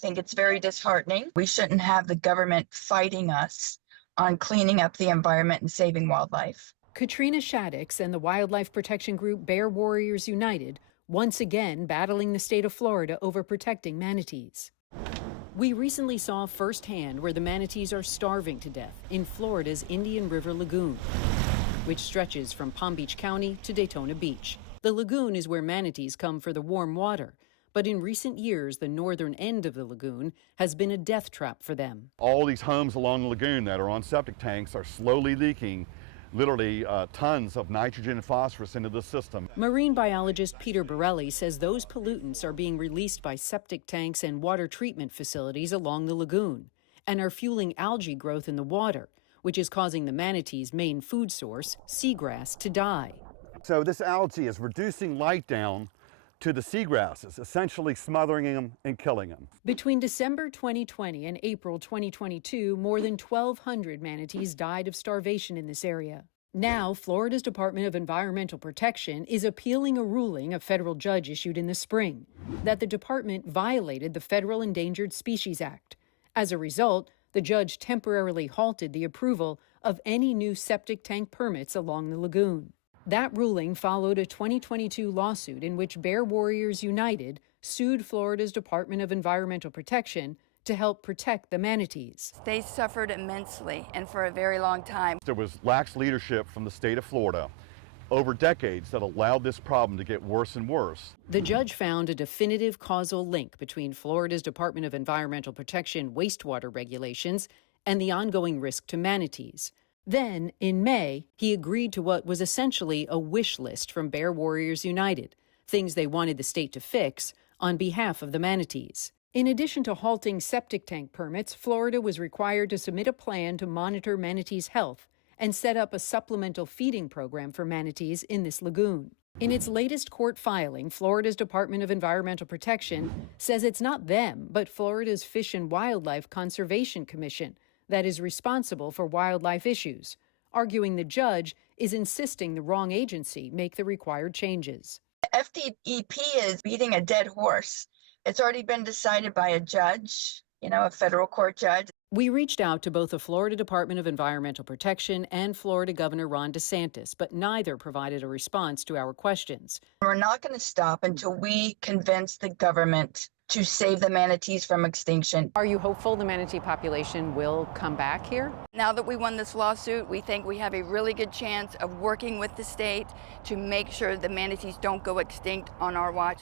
I think it's very disheartening. We shouldn't have the government fighting us on cleaning up the environment and saving wildlife. Katrina Shaddix and the wildlife protection group Bear Warriors United once again battling the state of Florida over protecting manatees. We recently saw firsthand where the manatees are starving to death in Florida's Indian River Lagoon, which stretches from Palm Beach County to Daytona Beach. The lagoon is where manatees come for the warm water, but in recent years, the northern end of the lagoon has been a death trap for them. All these homes along the lagoon that are on septic tanks are slowly leaking literally tons of nitrogen and phosphorus into the system. Marine Biologist Peter Barile says those pollutants are being released by septic tanks and water treatment facilities along the lagoon and are fueling algae growth in the water, which is causing the manatees' main food source, seagrass, to die. So this algae is reducing light down to the seagrasses, essentially smothering them and killing them. Between December 2020 and April 2022, more than 1,200 manatees died of starvation in this area. Now, Florida's Department of Environmental Protection is appealing a ruling a federal judge issued in the spring that the department violated the Federal Endangered Species Act. As a result, the judge temporarily halted the approval of any new septic tank permits along the lagoon. That ruling followed a 2022 lawsuit in which Bear Warriors United sued Florida's Department of Environmental Protection to help protect the manatees. They suffered immensely and for a very long time. There was lax leadership from the state of Florida over decades that allowed this problem to get worse and worse. The judge found a definitive causal link between Florida's Department of Environmental Protection wastewater regulations and the ongoing risk to manatees. Then, in May, he agreed to what was essentially a wish list from Bear Warriors United, things they wanted the state to fix on behalf of the manatees. In addition to halting septic tank permits, Florida was required to submit a plan to monitor manatees' health and set up a supplemental feeding program for manatees in this lagoon. In its latest court filing, Florida's Department of Environmental Protection says it's not them, but Florida's Fish and Wildlife Conservation Commission that is responsible for wildlife issues, arguing the judge is insisting the wrong agency make the required changes. FDEP is beating a dead horse. It's already been decided by a judge, a federal court judge. We reached out to both the Florida Department of Environmental Protection and Florida Governor Ron DeSantis, but neither provided a response to our questions. We're not going to stop until we convince the government to save the manatees from extinction. Are you hopeful the manatee population will come back here? Now that we won this lawsuit, we think we have a really good chance of working with the state to make sure the manatees don't go extinct on our watch.